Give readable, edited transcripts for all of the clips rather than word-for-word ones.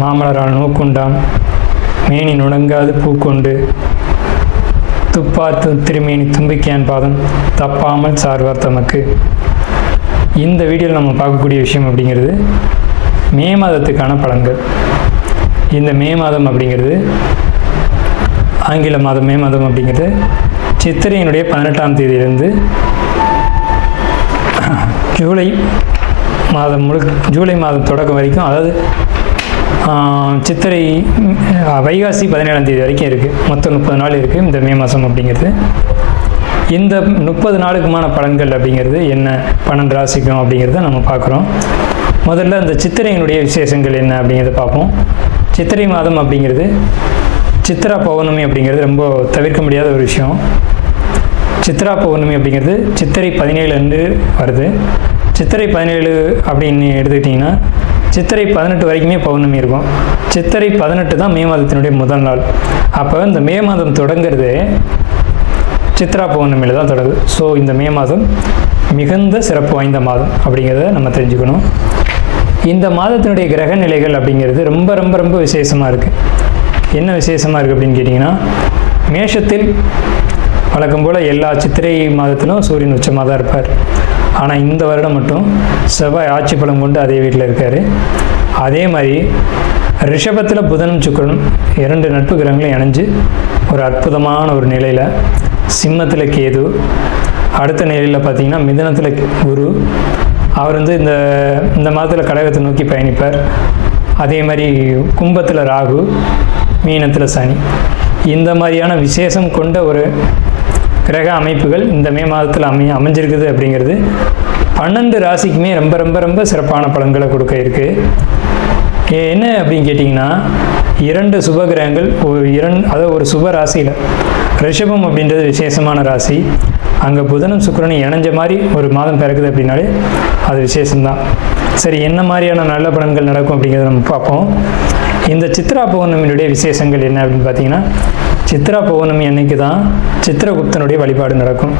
மாமலரால் நோக்குண்டாம் மேனி நுணங்காது பூக்கொண்டு துப்பாத்து திருமேனி தும்பிக்கையான் பாதம் தப்பாமல் சார்வார் தமக்கு. இந்த வீடியோவில் நம்ம பார்க்கக்கூடிய விஷயம் அப்படிங்கிறது மே மாதத்துக்கான பலன்கள். இந்த மே மாதம் அப்படிங்கிறது ஆங்கில மாதம் மே மாதம் அப்படிங்கிறது சித்திரையினுடைய 18ஆம் தேதியிலிருந்து ஜூலை மாதம் தொடக்கம் வரைக்கும், அதாவது சித்திரை வைகாசி 17ஆம் தேதி வரைக்கும் இருக்குது. மொத்தம் 30 நாள் இருக்குது இந்த மே மாதம் அப்படிங்கிறது. இந்த 30 நாளுக்குமான பலன்கள் அப்படிங்கிறது என்ன, 12 ராசிக்கும் அப்படிங்கிறத நம்ம பார்க்குறோம். முதல்ல இந்த சித்திரையினுடைய விசேஷங்கள் என்ன அப்படிங்கிறத பார்ப்போம். சித்திரை மாதம் அப்படிங்கிறது சித்ரா பௌர்ணமி அப்படிங்கிறது ரொம்ப தவிர்க்க முடியாத ஒரு விஷயம். சித்ரா பௌர்ணமி அப்படிங்கிறது சித்திரை 17 அன்று வருது. சித்திரை 17 அப்படின்னு எடுத்துக்கிட்டிங்கன்னா சித்திரை 18 வரைக்குமே பௌர்ணமி இருக்கும். சித்திரை 18 தான் மே மாதத்தினுடைய முதல் நாள். அப்போ இந்த மே மாதம் தொடங்கிறது சித்ரா பௌர்ணமியில் தான் தொடங்குது. ஸோ இந்த மே மாதம் மிகுந்த சிறப்பு வாய்ந்த மாதம் அப்படிங்கிறத நம்ம தெரிஞ்சுக்கணும். இந்த மாதத்தினுடைய கிரக நிலைகள் அப்படிங்கிறது ரொம்ப ரொம்ப ரொம்ப விசேஷமாக இருக்குது. என்ன விசேஷமாக இருக்குது அப்படின்னு கேட்டிங்கன்னா, மேஷத்தில் வழக்கம் போல் எல்லா சித்திரை மாதத்திலும் சூரியன் உச்சமாக தான் இருப்பார். ஆனால் இந்த வருடம் மட்டும் செவ்வாய் ஆட்சி பலம் கொண்டு அதே வீட்டில் இருக்கார். அதே மாதிரி ரிஷபத்தில் புதனும் சுக்கிரனும் 2 நட்பு கிரகங்களும் இணைஞ்சு ஒரு அற்புதமான ஒரு நிலையில், சிம்மத்தில் கேது, அடுத்த நிலையில் பார்த்திங்கன்னா மிதுனத்தில் குரு, அவர் வந்து இந்த மாதத்தில் கடகத்தை நோக்கி பயணிப்பார். அதே மாதிரி கும்பத்தில் ராகு, மீனத்தில் சனி. இந்த மாதிரியான விசேஷம் கொண்ட ஒரு கிரக அமைப்புகள் இந்த மே மாதத்தில் அமைஞ்சிருக்குது அப்படிங்கிறது 12 ராசிக்குமே ரொம்ப ரொம்ப ரொம்ப சிறப்பான பலன்களை கொடுக்க இருக்குது. என்ன அப்படின்னு கேட்டிங்கன்னா, 2 சுப கிரகங்கள் அதாவது ஒரு சுப ராசியில், ரிஷபம் அப்படின்றது விசேஷமான ராசி, அங்கே புதனும் சுக்கிரனும் இணைஞ்ச மாதிரி ஒரு மாதம் பிறக்குது அப்படின்னாலே அது விசேஷம்தான். சரி, என்ன மாதிரியான நல்ல பலன்கள் நடக்கும் அப்படிங்கிறத நம்ம பார்ப்போம். இந்த சித்ரா பௌர்ணமியினுடைய விசேஷங்கள் என்ன அப்படின்னு பார்த்தீங்கன்னா, சித்ரா பௌர்ணமி அன்னைக்கு தான் சித்திரகுப்தனுடைய வழிபாடு நடக்கும்.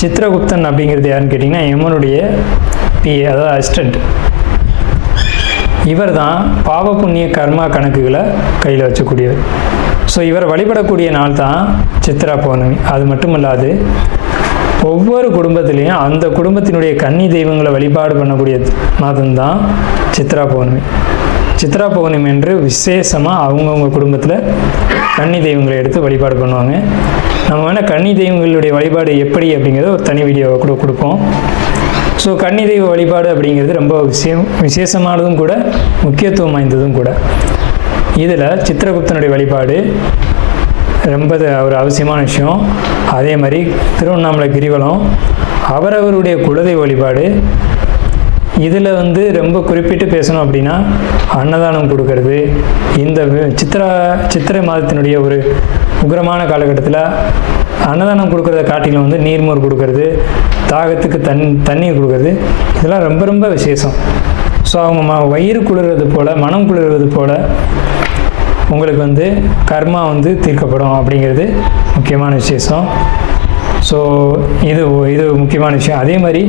சித்திரகுப்தன் அப்படிங்கிறது யாருன்னு கேட்டிங்கன்னா, யமனுடைய அதாவது அசிஸ்டன்ட். இவர் தான் பாவ புண்ணிய கர்மா கணக்குகளை கையில் வச்சக்கூடியவர். ஸோ இவர் வழிபடக்கூடிய நாள் தான் சித்ரா பௌர்ணமி. அது மட்டும் இல்லாது ஒவ்வொரு குடும்பத்திலையும் அந்த குடும்பத்தினுடைய கன்னி தெய்வங்களை வழிபாடு பண்ணக்கூடிய மாதம்தான் சித்ரா பௌர்ணமி. சித்ரா பௌர்ணமி என்று விசேஷமாக அவங்கவுங்க குடும்பத்தில் கன்னி தெய்வங்களை எடுத்து வழிபாடு பண்ணுவாங்க. நம்ம வேணால் கன்னி தெய்வங்களுடைய வழிபாடு எப்படி அப்படிங்கிறத ஒரு தனி வீடியோவை கூட கொடுப்போம். ஸோ கன்னி தெய்வ வழிபாடு அப்படிங்கிறது ரொம்ப விசேஷமானதும் கூட, முக்கியத்துவம் வாய்ந்ததும் கூட. இதில் சித்திரகுப்தனுடைய வழிபாடு ரொம்ப ஒரு அவசியமான விஷயம். அதே மாதிரி திருவண்ணாமலை கிரிவலம், அவரவருடைய குலதெய்வ வழிபாடு. இதில் வந்து ரொம்ப குறிப்பிட்டு பேசணும் அப்படின்னா அன்னதானம் கொடுக்கறது. இந்த சித்திரை மாதத்தினுடைய ஒரு உக்கிரமான காலகட்டத்தில் அன்னதானம் கொடுக்கறத காட்டிலும் வந்து நீர்மோர் கொடுக்கறது, தாகத்துக்கு தண்ணீர் கொடுக்கறது, இதெல்லாம் ரொம்ப ரொம்ப விசேஷம். ஸோ அவங்க வயிறு குளிர்றது போல், மனம் குளிர்வது போல் உங்களுக்கு வந்து கர்மா வந்து தீர்க்கப்படும் அப்படிங்கிறது முக்கியமான விசேஷம். ஸோ இது முக்கியமான விஷயம். அதே மாதிரி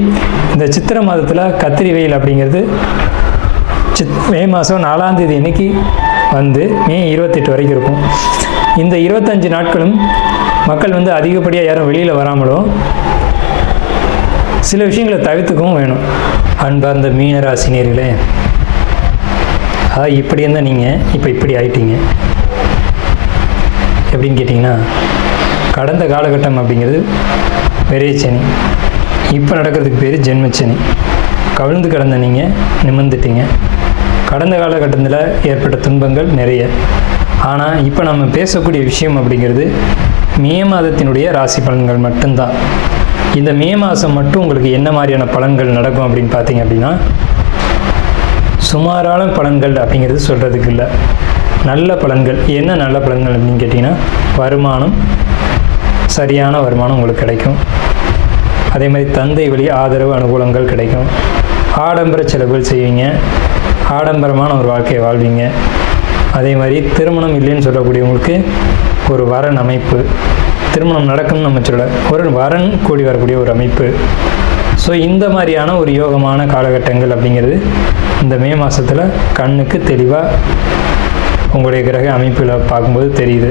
இந்த சித்திரை மாதத்தில் கத்திரி வெயில் அப்படிங்கிறது மே மாதம் 4ஆம் தேதி அன்னைக்கு வந்து மே 28 வரைக்கும் இருக்கும். இந்த 25 நாட்களும் மக்கள் வந்து அதிகப்படியாக யாரும் வெளியில் வராமலும் சில விஷயங்களை தவிர்த்துக்கவும் வேணும். அன்பார்ந்த மீனராசினியர்களே, அதாவது இப்படி இருந்தால் நீங்கள் இப்போ இப்படி ஆயிட்டீங்க எப்படின்னு கேட்டிங்கன்னா, கடந்த காலகட்டம் அப்படிங்கிறது விரைச்சனி, இப்போ நடக்கிறதுக்கு பேர் ஜென்மச்சனி. கவிழ்ந்து கடந்த நீங்கள் நிமிர்ந்துட்டீங்க. கடந்த காலகட்டத்தில் ஏற்பட்ட துன்பங்கள் நிறைய. ஆனால் இப்போ நம்ம பேசக்கூடிய விஷயம் அப்படிங்கிறது மே மாதத்தினுடைய ராசி பலன்கள் மட்டும்தான். இந்த மே மாதம் மட்டும் உங்களுக்கு என்ன மாதிரியான பலன்கள் நடக்கும் அப்படின்னு பார்த்தீங்க அப்படின்னா, சுமாரான பலன்கள் அப்படிங்கிறது சொல்கிறதுக்கு இல்லை, நல்ல பலன்கள். என்ன நல்ல பலன்கள் அப்படின்னு கேட்டிங்கன்னா, வருமானம், சரியான வருமானம் உங்களுக்கு கிடைக்கும். அதே மாதிரி தந்தை வழி ஆதரவு அனுகூலங்கள் கிடைக்கும். ஆடம்பர செலவுகள் செய்வீங்க, ஆடம்பரமான ஒரு வாழ்க்கையை வாழ்வீங்க. அதே மாதிரி திருமணம் இல்லைன்னு சொல்லக்கூடியவங்களுக்கு ஒரு வரன் அமைப்பு, திருமணம் நடக்கும்னு நம்ம சொல்ல ஒரு வரன் கூடி வரக்கூடிய ஒரு அமைப்பு. ஸோ இந்த மாதிரியான ஒரு யோகமான காலகட்டங்கள் அப்படிங்கிறது இந்த மே மாதத்தில் கண்ணுக்கு தெளிவாக உங்களுடைய கிரக அமைப்பில் பார்க்கும்போது தெரியுது.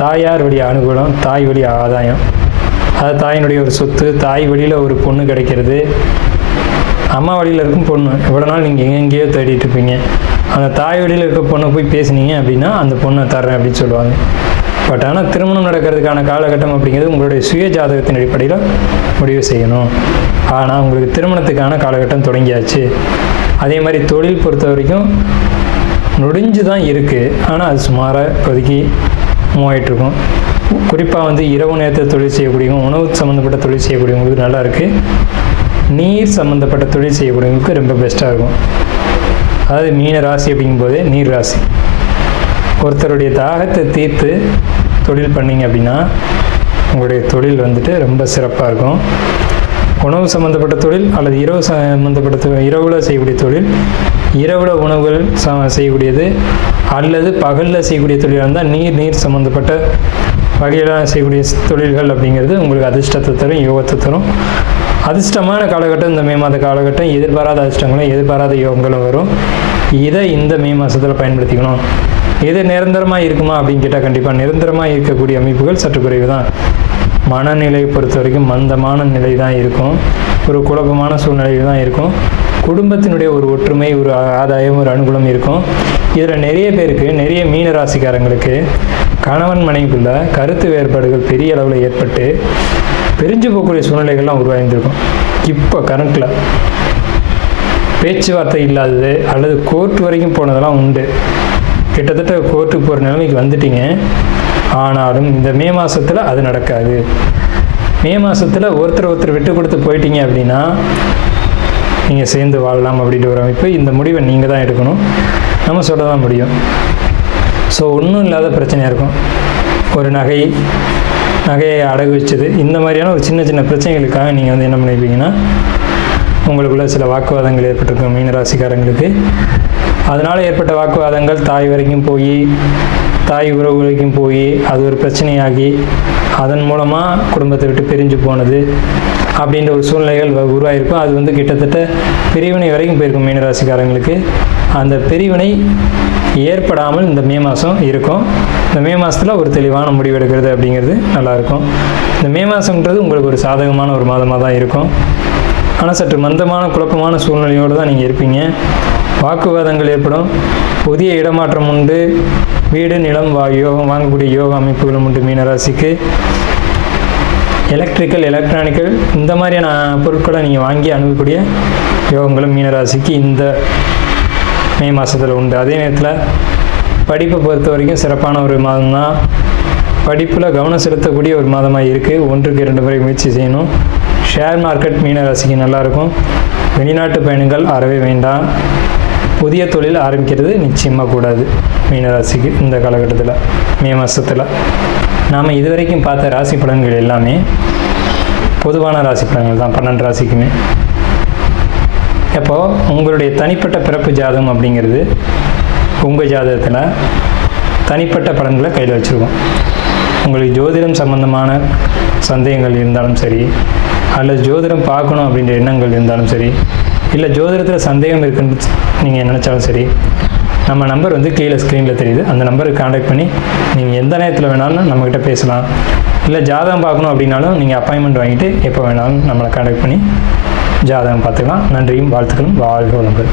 தாயார் வழி அனுகூலம், தாய் வழி ஆதாயம், அது தாயினுடைய ஒரு சொத்து, தாய் வழியில் ஒரு பொண்ணு கிடைக்கிறது. அம்மா வழியில் இருக்கும் பொண்ணு எவ்வளோ நாள் நீங்கள் எங்கெங்கேயோ தேடிட்டு இருப்பீங்க, அந்த தாய் வழியில் இருக்க பொண்ணை போய் பேசுனீங்க அப்படின்னா அந்த பொண்ணை தர்றேன் அப்படின்னு சொல்லுவாங்க. பட் ஆனால் திருமணம் நடக்கிறதுக்கான காலகட்டம் அப்படிங்கிறது உங்களுடைய சுய ஜாதகத்தின் அடிப்படையில் முடிவு செய்யணும். ஆனால் உங்களுக்கு திருமணத்துக்கான காலகட்டம் தொடங்கியாச்சு. அதே மாதிரி தொழில் பொறுத்த வரைக்கும் நொடிஞ்சு தான் இருக்குது, ஆனால் அது சுமாராக இப்போதைக்கு மூவாயிட்ருக்கும். குறிப்பாக இரவு நேரத்தில் தொழில் செய்யக்கூடியவங்க, உணவு சம்மந்தப்பட்ட தொழில் செய்யக்கூடியவங்களுக்கு நல்லா இருக்குது. நீர் சம்மந்தப்பட்ட தொழில் செய்யக்கூடியவங்களுக்கு ரொம்ப பெஸ்ட்டாக இருக்கும். அதாவது மீன ராசி அப்படிங்கும்போதே நீர் ராசி. ஒருத்தருடைய தாகத்தை தீர்த்து தொழில் பண்ணிங்க அப்படின்னா உங்களுடைய தொழில் ரொம்ப சிறப்பாக இருக்கும். உணவு சம்மந்தப்பட்ட தொழில் அல்லது இரவு சம்மந்தப்பட்ட இரவில் செய்யக்கூடிய தொழில், இரவில் உணவுகள் செய்யக்கூடியது அல்லது பகலில் செய்யக்கூடிய தொழிலாக இருந்தால் நீர் சம்மந்தப்பட்ட வகையில் செய்யக்கூடிய தொழில்கள் அப்படிங்கிறது உங்களுக்கு அதிர்ஷ்டத்தை தரும், யோகத்தை தரும். அதிர்ஷ்டமான காலகட்டம் இந்த மே மாத காலகட்டம். எதிர்பாராத அதிர்ஷ்டங்களும் எதிர்பாராத யோகங்களும் வரும். இதை இந்த மே மாதத்தில் பயன்படுத்திக்கணும். இது நிரந்தரமாக இருக்குமா அப்படின்னு கேட்டால் கண்டிப்பாக நிரந்தரமாக இருக்கக்கூடிய அமைப்புகள் சற்று குறைவு தான். மனநிலையை பொறுத்த வரைக்கும் மந்தமான நிலை தான் இருக்கும், ஒரு குழப்பமான சூழ்நிலையில் தான் இருக்கும். குடும்பத்தினுடைய ஒரு ஒற்றுமை, ஒரு ஆதாயம், ஒரு அனுகூலம் இருக்கும். இதில் நிறைய பேருக்கு, நிறைய மீன ராசிக்காரங்களுக்கு கணவன் மனைவிக்குள்ள கருத்து வேறுபாடுகள் பெரிய அளவில் ஏற்பட்டு பிரிஞ்சு போகக்கூடிய சூழ்நிலைகள்லாம் உருவாகியிருக்கும். இப்போ கரண்ட்டில் பேச்சுவார்த்தை இல்லாதது அல்லது கோர்ட் வரைக்கும் போனதெல்லாம் உண்டு. கிட்டத்தட்ட கோர்ட்டுக்கு போகிற நிலைமைக்கு வந்துட்டீங்க. ஆனாலும் இந்த மே மாதத்தில் அது நடக்காது. மே மாதத்தில் ஒருத்தர் விட்டு கொடுத்து போயிட்டீங்க அப்படின்னா நீங்கள் சேர்ந்து வாழலாம் அப்படின்ற ஒரு அமைப்பு. இந்த முடிவை நீங்கள் தான் எடுக்கணும், நம்ம சொல்ல தான் முடியும். ஸோ ஒன்றும் இல்லாத பிரச்சனையாக இருக்கும். ஒரு நகையை அடகு வச்சது, இந்த மாதிரியான ஒரு சின்ன சின்ன பிரச்சனைகளுக்காக நீங்கள் என்ன பண்ணிப்பீங்கன்னா உங்களுக்குள்ள சில வாக்குவாதங்கள் ஏற்பட்டிருக்கும் மீனராசிக்காரங்களுக்கு. அதனால் ஏற்பட்ட வாக்குவாதங்கள் தாய் வரைக்கும் போய், தாய் உறவு வரைக்கும் போய் அது ஒரு பிரச்சனையாகி அதன் மூலமாக குடும்பத்தை விட்டு பிரிஞ்சு போனது அப்படின்ற ஒரு சூழ்நிலைகள் உருவாகிருக்கும். அது கிட்டத்தட்ட பிரிவினை வரைக்கும் போயிருக்கும் மீனராசிக்காரங்களுக்கு. அந்த பிரிவினை ஏற்படாமல் இந்த மே மாதம் இருக்கும். இந்த மே மாதத்தில் ஒரு தெளிவான முடிவு எடுக்கிறது அப்படிங்கிறது நல்லாயிருக்கும். இந்த மே மாதம்ன்றது உங்களுக்கு ஒரு சாதகமான ஒரு மாதமாக தான் இருக்கும். ஆனால் சற்று மந்தமான குழப்பமான சூழ்நிலையோடு தான் நீங்கள் இருப்பீங்க. வாக்குவாதங்கள் ஏற்படும். புதிய இடமாற்றம் உண்டு. வீடு, நிலம், யோகம் வாங்கக்கூடிய யோக அமைப்புகளும் உண்டு மீனராசிக்கு. எலக்ட்ரிக்கல், எலக்ட்ரானிக்கல் இந்த மாதிரியான பொருட்களை நீங்கள் வாங்கி அணுகக்கூடிய யோகங்களும் மீனராசிக்கு இந்த மே மாதத்தில் உண்டு. அதே நேரத்தில் படிப்பை பொறுத்த வரைக்கும் சிறப்பான ஒரு மாதம் தான். படிப்பில் கவனம் செலுத்தக்கூடிய ஒரு மாதமாக இருக்குது. 1-2 முறை முயற்சி செய்யணும். ஷேர் மார்க்கெட் மீனராசிக்கு நல்லாயிருக்கும். வெளிநாட்டு பயணங்கள் அறவே வேண்டாம். புதிய தொழில் ஆரம்பிக்கிறது நிச்சயமாக கூடாது மீனராசிக்கு இந்த காலகட்டத்தில், மே மாதத்தில். நாம் இதுவரைக்கும் பார்த்த ராசி பலன்கள் எல்லாமே பொதுவான ராசி பலன்கள் தான், 12 ராசிக்குமே. அப்போது உங்களுடைய தனிப்பட்ட பிறப்பு ஜாதகம் அப்படிங்கிறது உங்கள் ஜாதகத்தில் தனிப்பட்ட பலன்களை கையில் வச்சுருக்கோம். உங்களுக்கு ஜோதிடம் சம்பந்தமான சந்தேகங்கள் இருந்தாலும் சரி, அல்லது ஜோதிடம் பார்க்கணும் அப்படின்ற எண்ணங்கள் இருந்தாலும் சரி, இல்லை ஜோதிடத்தில் சந்தேகம் இருக்குன்னு நீங்கள் நினச்சாலும் சரி, நம்ம நம்பர் கீழே ஸ்க்ரீனில் தெரியுது. அந்த நம்பருக்கு கான்டாக்ட் பண்ணி நீங்கள் எந்த நேரத்தில் வேணாலும் நம்மக்கிட்ட பேசலாம். இல்லை ஜாதகம் பார்க்கணும் அப்படின்னாலும் நீங்கள் அப்பாயின்மெண்ட் வாங்கிட்டு எப்போ வேணாலும் நம்மளை கான்டாக்ட் பண்ணி ஜாதகம் பார்த்துக்கலாம். நன்றியும் வாழ்த்துக்களும். வாழ்க வளமுடன்.